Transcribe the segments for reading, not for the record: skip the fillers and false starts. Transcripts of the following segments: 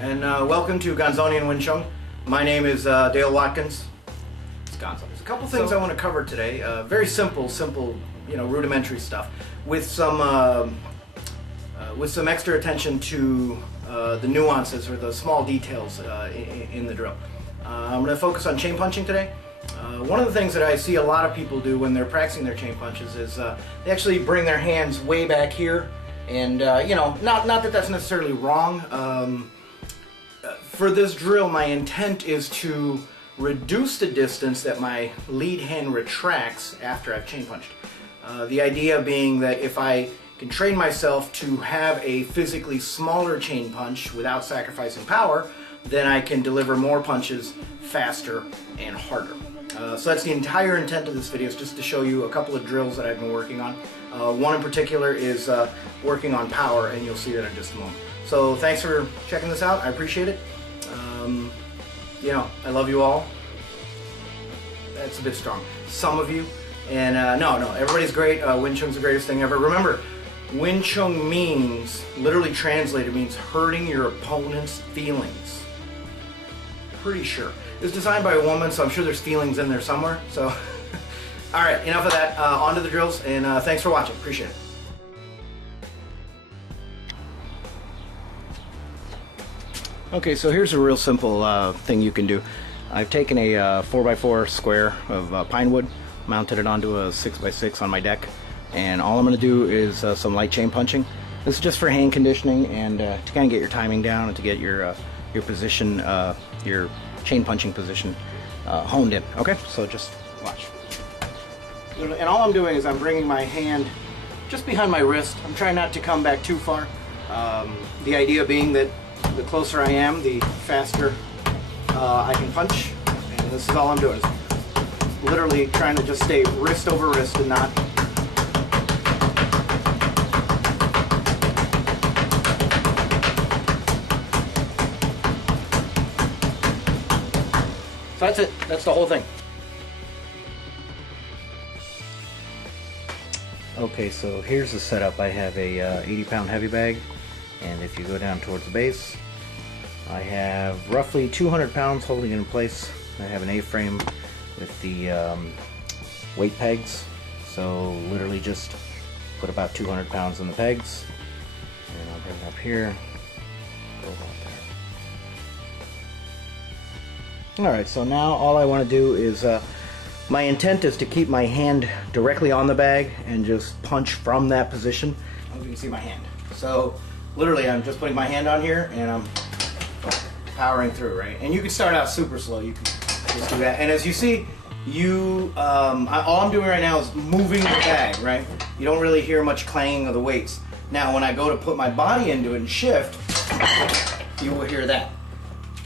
and welcome to Gonzonian Wing Chun. My name is Dale Watkins. It's Gonzo. There's a couple things I want to cover today. Very simple, rudimentary stuff with some extra attention to the nuances or the small details in the drill. I'm going to focus on chain punching today. One of the things that I see a lot of people do when they're practicing their chain punches is they actually bring their hands way back here, and not that that's necessarily wrong. For this drill, my intent is to reduce the distance that my lead hand retracts after I've chain punched. The idea being that if I can train myself to have a physically smaller chain punch without sacrificing power, then I can deliver more punches faster and harder. So that's the entire intent of this video, is just to show you a couple of drills that I've been working on. One in particular is working on power, and you'll see that in just a moment. So thanks for checking this out. I appreciate it. I love you all. That's a bit strong. Some of you. And no, everybody's great. Wing Chun's the greatest thing ever. Remember, Wing Chun means, literally translated, means hurting your opponent's feelings. Pretty sure. It was designed by a woman, so I'm sure there's feelings in there somewhere. So, alright, enough of that. On to the drills, and thanks for watching. Appreciate it. Okay, so here's a real simple thing you can do. I've taken a 4x4 square of pine wood, mounted it onto a 6x6 on my deck, and all I'm going to do is some light chain punching. This is just for hand conditioning and to kind of get your timing down and to get your position, your chain punching position honed in. Okay, so just watch. And all I'm doing is I'm bringing my hand just behind my wrist. I'm trying not to come back too far. The idea being that the closer I am, the faster I can punch. And this is all I'm doing, is literally trying to just stay wrist over wrist and not. So that's it. That's the whole thing. Okay, so here's the setup. I have a 80-pound heavy bag, and if you go down towards the base, I have roughly 200 pounds holding it in place. I have an A-frame with the weight pegs, so literally just put about 200 pounds in the pegs, and I'll bring it up here. Go about there. Alright, so now all I want to do is, my intent is to keep my hand directly on the bag and just punch from that position. I don't know if you can see my hand. So literally I'm just putting my hand on here and I'm powering through, right? And you can start out super slow. You can just do that. And as you see, all I'm doing right now is moving the bag, right? You don't really hear much clanging of the weights. Now when I go to put my body into it and shift, you will hear that.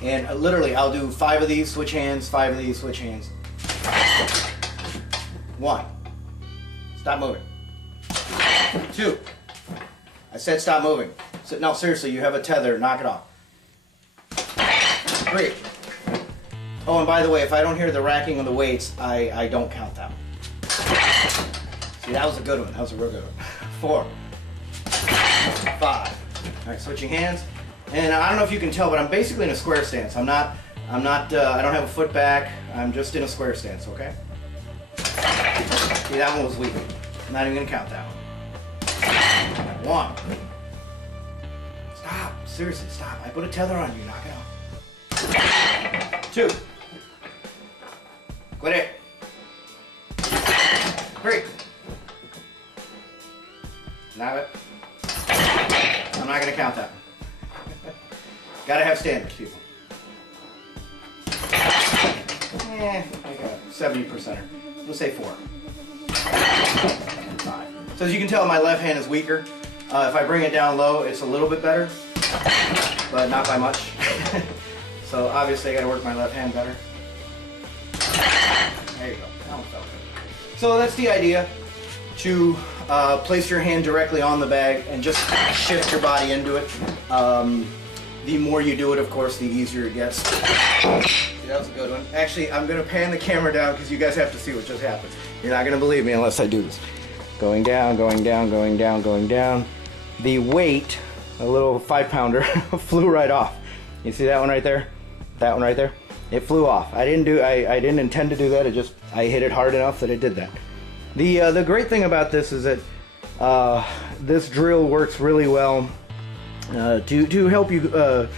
And literally I'll do 5 of these, switch hands, 5 of these, switch hands. 1. Stop moving. 2. I said stop moving. So, no, seriously, you have a tether, knock it off. 3. Oh, and by the way, if I don't hear the racking of the weights, I don't count that one. See, that was a good one. That was a real good one. 4. 5. Alright, switching hands. And I don't know if you can tell, but I'm basically in a square stance. I don't have a foot back. I'm just in a square stance, okay? See, that one was weak. I'm not even going to count that one. 1. Stop. Seriously, stop. I put a tether on you. Knock it off. 2. Quit it. 3. Now it. I'm not going to count that one. Gotta have standards, people. I got 70%er. Let's say 4. 5. So as you can tell, my left hand is weaker. If I bring it down low, it's a little bit better, but not by much. So obviously I gotta work my left hand better. There you go. That one felt good. So that's the idea, to place your hand directly on the bag and just shift your body into it. The more you do it, of course, the easier it gets. See, that was a good one. Actually, I'm going to pan the camera down because you guys have to see what just happened. You're not going to believe me unless I do this. Going down, going down, going down, going down. The weight, a little 5-pounder, flew right off. You see that one right there? That one right there? It flew off. I didn't intend to do that. I hit it hard enough that it did that. The great thing about this is that this drill works really well to help you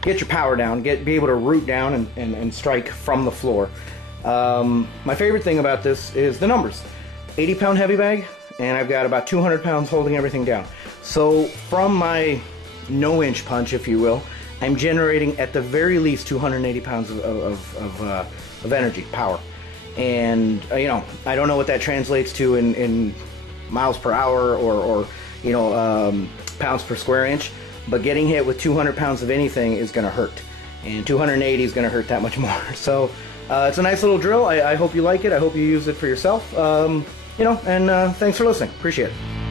get your power down, be able to root down and strike from the floor. My favorite thing about this is the numbers. 80-pound heavy bag, and I've got about 200 pounds holding everything down. So from my no-inch punch, if you will, I'm generating at the very least 280 pounds of energy, power. And you know, I don't know what that translates to in miles per hour or you know, pounds per square inch, but getting hit with 200 pounds of anything is going to hurt, and 280 is going to hurt that much more. So it's a nice little drill. I hope you like it. I hope you use it for yourself. You know, and thanks for listening. Appreciate it.